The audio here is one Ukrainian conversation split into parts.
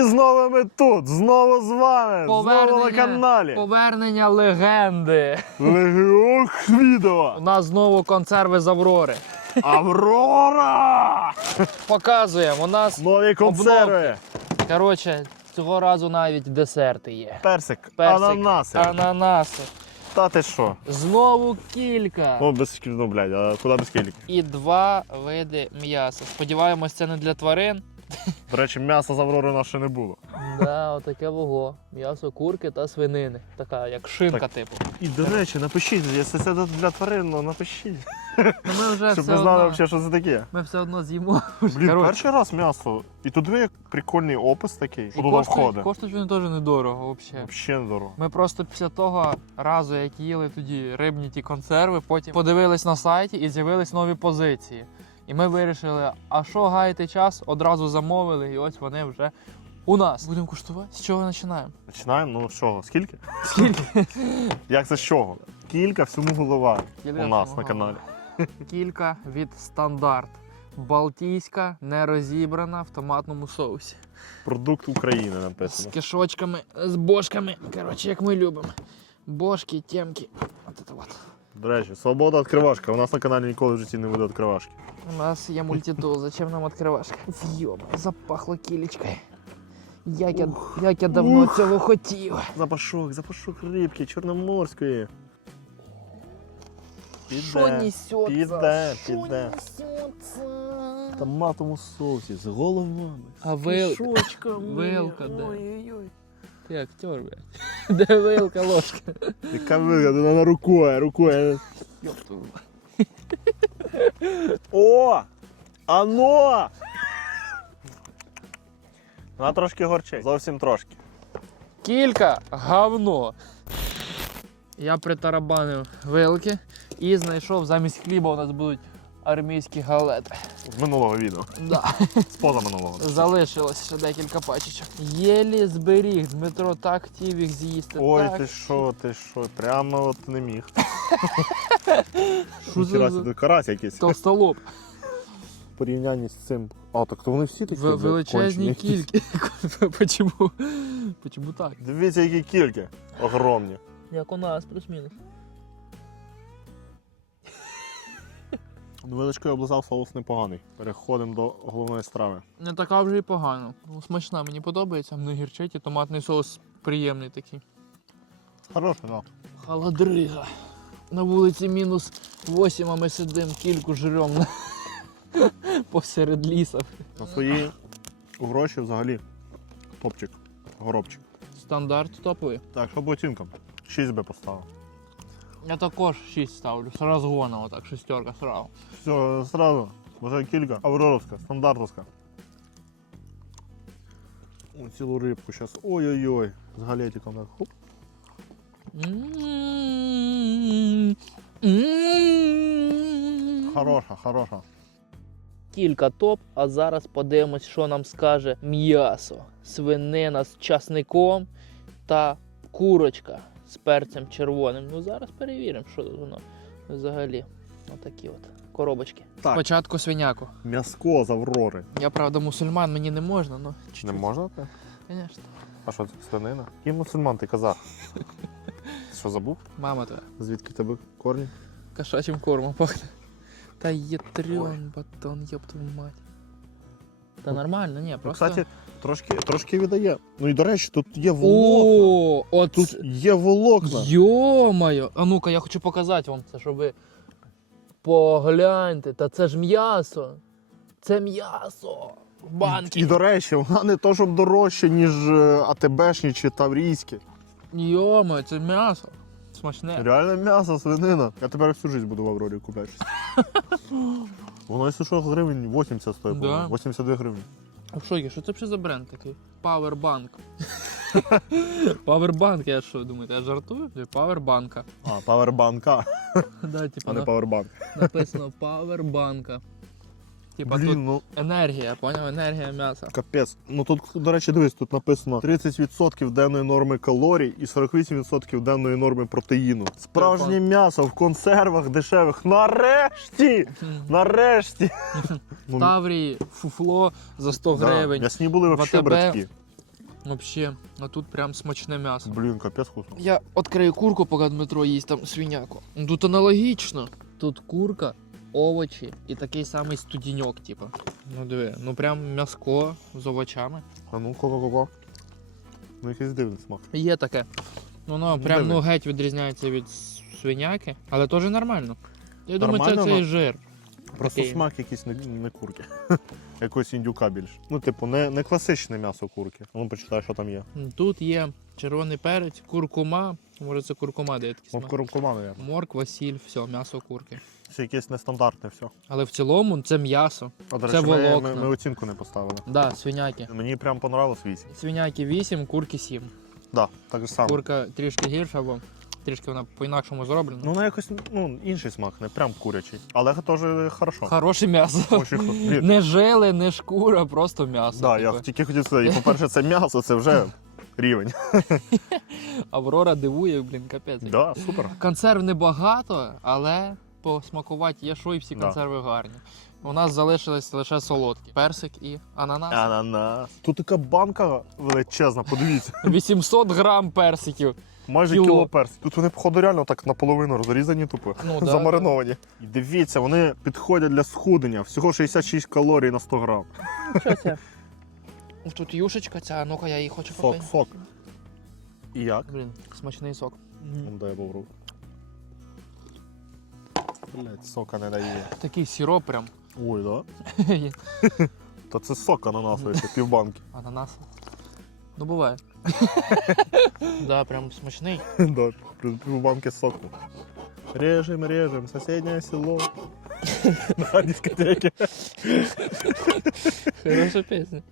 І знову ми тут, знову з вами, знову на каналі. повернення легенди. Легіох відео. У нас знову консерви з Аврори. Аврора! Показуємо, у нас, Нові консерви. коротше, цього разу навіть десерти є. Персик, Персик, ананаси. ананаси. Та ти що? Знову кілька. Ну, без ну, блядь, а куди без кільки? І два види м'яса. Сподіваємось, це не для тварин. До речі, м'яса з Аврори ще не було. Да, отаке вого. М'ясо курки та свинини. Така, як шинка, Так. типу. І, до речі, напишіть, якщо це для тварин, ну напишіть. Ну, ми вже Щоб все ви знали, одно, взагалі, що це таке. ми все одно з'їмо. Блін, Коротше. перший раз м'ясо. І тут як прикольний опис такий. І туди коштують, входить. коштують вони теж недорого взагалі. Взагалі недорого. Ми просто після того разу, як їли тоді рибні ті консерви, потім подивились на сайті і з'явились нові позиції. І ми вирішили, а що гаяти час, одразу замовили, і ось вони вже у нас. Будемо куштувати. З чого починаємо? Починаємо, ну з чого? Скільки? Скільки? Як це з чого? Кілька всьому голова Кілька у нас на каналі. Кілька від стандарт. Балтійська, не розібрана в томатному соусі. Продукт України З написано. кишочками, з бошками. Коротше, як ми любимо. Бошки, темки. От це от. До речі, свобода відкривашка. У нас на каналі ніколи в житті не буде відкривашки. У нас є мультитул, зачем нам відкривашка? Йоба, запахло кілечкою. Як я, як я давно Ух. цього хотів. Запашок, запашок рибки, чорноморської. Що несеться? піде, Що піде. несеться? В томатному соусі з головами. А з вил- кишочками. вилка де? Ой-ой-ой. Ти актер, блядь. Де вилка, ложка? Яка вилка, вона рукою, рукою. Йоп. О! Ано! Вона трошки горчить. Зовсім трошки. Кілька говно. Я притарабанив вилки і знайшов замість хліба у нас будуть армійські галети. З минулого відео. Да. З поза минулого. Залишилось ще декілька пачечок. Єлі зберіг. Дмитро так хотів їх з'їсти. Ой, так. ти що, ти що, прямо от не міг. Що собі, карась якийсь. Толстолоб. В порівнянні з цим. А, так то вони всі такі. В- величезні кільки. Почему? Почему так? Дивіться, які кільки. Огромні. Як у нас, плюс-мінус. Величкою облизав соус непоганий. Переходимо до головної страви. Не така вже і погано. Ну, смачна, мені подобається. Не гірчить і томатний соус приємний такий. Хороший, да. Холодрига. На вулиці мінус 8, а ми сидимо, кільку жрем посеред ліса. На свої гроші взагалі топчик, горобчик. Стандарт топовий. Так, що по оцінкам? 6 би поставив. Я також 6 ставлю. З розгону, отак, шестерка сразу. Все, сразу. Вже кілька. Авроровська, стандартовська. О, цілу рибку зараз. Ой-ой-ой. З галетиком так. Хоп. Хороша, хороша. Кілька топ, а зараз подивимось, що нам скаже м'ясо, свинина з часником та курочка з перцем червоним. Ну зараз перевіримо, що тут воно взагалі. Отакі от коробочки. Так. Спочатку свиняку. М'яско з Аврори. Я правда мусульман, мені не можна, ну Не можна це? Звісно. А що це свинина? Який мусульман, ти казах? Що забув? Мама твоя. Звідки в тебе корні? Кошачим кормом пахне. Та є трьон батон, ёб твою мать. Та нормально, ні, Ну, просто. кстати, трошки, трошки віддає. Ну і до речі, тут є волокна. О, от Тут є волокна. Йо-моє! А ну-ка, я хочу показати вам це, щоб ви погляньте. Та це ж м'ясо. Це м'ясо. В банки. І, до речі, вона не то, щоб дорожче, ніж е, АТБшні чи Таврійські. Йо-моє, це м'ясо. Смачне. Реально м'ясо, свинина. Я тепер всю життя буду в Аврорі купляти. щось. Воно, якщо що, гривень 80 стоїть, Да. по-моєму. 82 гривні. А що є? Що це ще за бренд такий? Павербанк. Павербанк, я що думаєте, я жартую? Павербанка. А, павербанка, Да, а не на- павербанк. написано Powerbank. Типа тут Блін, ну енергія, поняв? Енергія м'яса. капець. Ну тут, до речі, дивись, тут написано 30% денної норми калорій і 48% денної норми протеїну. Справжнє м'ясо в консервах дешевих. Нарешті! Нарешті! Ну, Таврії, фуфло за 100 да, гривень. М'ясні були вообще АТБ братські. Взагалі, а тут прям смачне м'ясо. Блін, капець вкусно. Я відкрию курку, поки Дмитро їсть там свиняку. Ну, Тут аналогічно. Тут курка, овочі і такий самий студіньок, типу. Ну диви, ну прям м'яско з овочами. А ну, ко-ко-ко. Ну, якийсь дивний смак. Є таке. Воно Ну, прям ну, геть відрізняється від свиняки, але теж нормально. Я думаю, це цей жир. Просто Такий. смак якийсь не, не курки. Якогось індюка більше. Ну, типу, не, не класичне м'ясо курки. Ну, почитай, що там є. Тут є червоний перець, куркума. Може це куркума дає такий смак. куркума, мабуть. Морква, сіль, все, м'ясо курки. Це якесь нестандартне все. Але в цілому це м'ясо. А, до Це речі, ми, ми, волокна. ми оцінку не поставили. Да, свиняки. Мені прям понравилось 8. Свиняки 8, курки 7. Да, так же само. Курка трішки гірша, бо трішки вона по-інакшому зроблена. Ну, на якось ну, інший смак, не прям курячий. Але теж хорошо. Хороше м'ясо. Очень хо- Блін, Не жили, не шкура, просто м'ясо. Да, типу. я тільки хотів сказати, по-перше, це м'ясо, це вже рівень. Аврора дивує, блін, капець. Да, супер. Консерв небагато, але посмакувати є що і всі Да. консерви гарні. У нас залишились лише солодкі. Персик і ананас. Ананас. Тут така банка величезна, подивіться. 800 грам персиків. Майже Кіло. кіло персів. Тут вони, походу, реально так наполовину розрізані тупо. Ну, да. Замариновані. І дивіться, вони підходять для схудення. Всього 66 калорій на 100 грам. Це? Тут юшечка ця, ну-ка я її хочу Сок, попити. сок. І як? Блін, смачний сок. Ну, дай попробую. Блять, сока не дає. Такий сироп прям. Ой, да? Та це сок ананасовий, це півбанки. Ананас. Ну буває. да, прям смачний. Да, півбанки соку. Режем, режем, соседнее село. На дискотеке. Хороша пісня.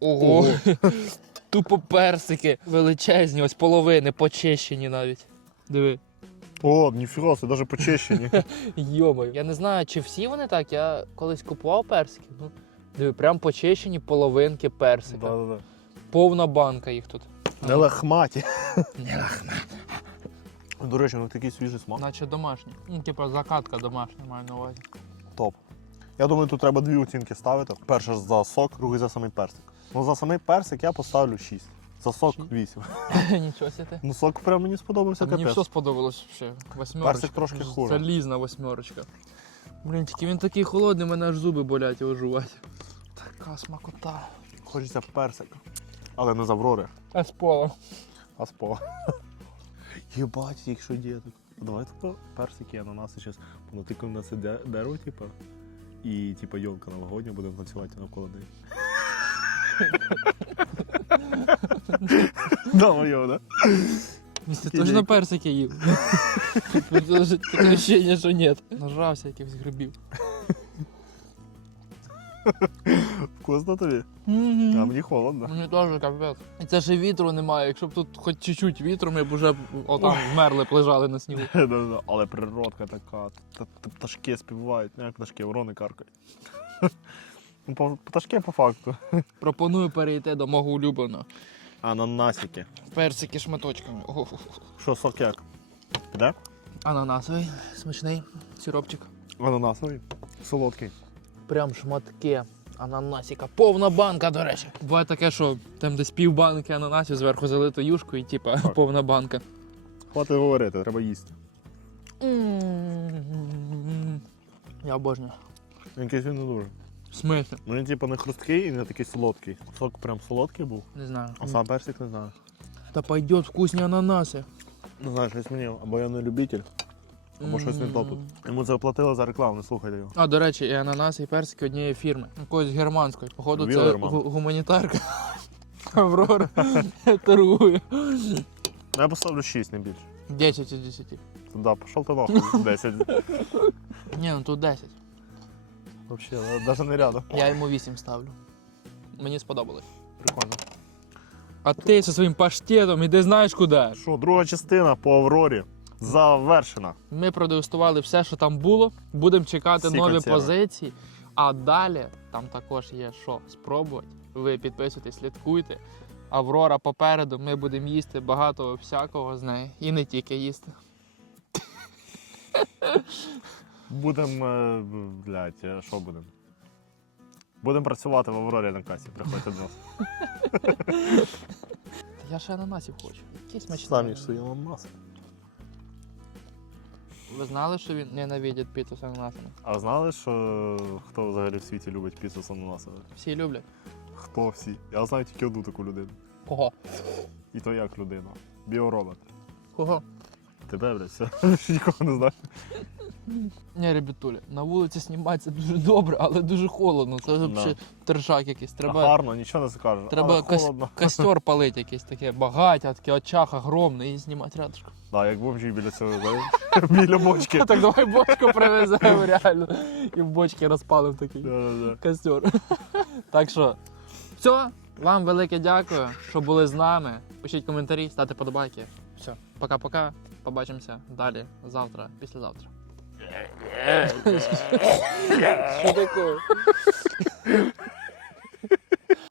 Ого. Тупо персики величезні, ось половини, почищені навіть. Диви. О, ніфіга, це навіть почищені. Йомаю. Я не знаю, чи всі вони так. Я колись купував персики. Ну, диви, прям почищені половинки персика. Да-да-да. Повна банка їх тут. Не лахматі. Не лахма. До речі, ну такий свіжий смак. Наче домашні. Ну, типа закатка домашня, маю на увазі. Топ. Я думаю, тут треба дві оцінки ставити. Перша за сок, другий за самий персик. Ну за самий персик я поставлю 6. За сок 8. Нічого себе. Ну сок прям мені сподобався Мені все сподобалось ще. Восьмерочка. Персик трошки хуже. Залізна восьмерочка. Блін, тільки він такий холодний, мене аж зуби болять його жувати. Така смакота. Хочеться персик. Але не з Аврори, А з пола. а з пола. Єбать, якщо діток. Давай тако персики, ананаси зараз понатикаємо на це дерево, типу. І типу йолка новогодня будемо танцювати навколо неї. Да, моє, да? Ідейка. точно персики їв? Таке ощущення, що ні. Нажрався якихось грибів. Вкусно тобі? А мені холодно. Мені теж капець. І це ще вітру немає. Якщо б тут хоч чуть-чуть вітру, ми б вже отам вмерли б лежали на снігу. Але природка така. Та- та Пташки співають, не як пташки, ворони каркають. Ну, Пташки по факту. Пропоную перейти до мого улюбленого. Ананасики. Персики шматочками. Що, сок як? Піде? Ананасовий, смачний сиропчик. Ананасовий. Солодкий. Прям шматки ананасика. Повна банка, до речі. Буває таке, що там десь пів банки ананасів зверху залито юшкою, і типа Так. повна банка. Хватить говорити, треба їсти. Я обожнюю. Якийсь він не дуже. В смислі? Ну він типу не хрусткий і не такий солодкий. Сок прям солодкий був, Не знаю. а сам персик не знаю. Та пойдет вкусні ананаси. Не знаю, щось мені, або я не любитель, або щось не то тут. Йому це оплатили за рекламу, не слухайте його. А, до речі, і ананаси, і персики однієї фірми. Якоїсь германської. Походу, це Вілерман. гу- гуманітарка. Аврора торгує. Ну, Я поставлю 6, не більше. 10 із 10. Да, пішов ти нахуй 10. Ні, ну тут 10. Вообще, навіть не рядом. Я йому 8 ставлю. Мені сподобалось. Прикольно. А ти зі своїм паштетом іди знаєш куди. Що, друга частина по Аврорі завершена. Ми продегустували все, що там було. Будемо чекати Всі нові консерви. позиції. А далі там також є що спробувати. Ви підписуйтесь, слідкуйте. Аврора попереду, ми будемо їсти багато всякого з неї. І не тільки їсти. Будемо, блядь, е, що будемо? Будемо працювати в Аврорі на касі. Приходьте до нас. Я ще ананасів хочу. Який смачний. Самі ж свої. Ви знали, що він ненавидить піцу з ананасами? А знали, що хто взагалі в світі любить піцу з ананасами? Всі люблять. Хто всі? Я знаю тільки одну таку людину. Кого? І то як людина. Біоробот. Кого? Тебе, блядь, все. Нікого не знаю. Ні, ребятулі, на вулиці знімається дуже добре, але дуже холодно. Це взагалі тержак якийсь. Треба, Гарно, нічого не скажеш. треба але кос- костер палити якийсь таке багаття, таке очах огромне і знімати рядышком. Да, як бомжі біля цього, біля бочки. Так давай бочку привеземо реально. І в бочці розпалив такий костер. Так що, все, вам велике дякую, що були з нами. Пишіть коментарі, ставте подобайки. Все, пока-пока. Побачимося далі завтра, післязавтра. Що таке?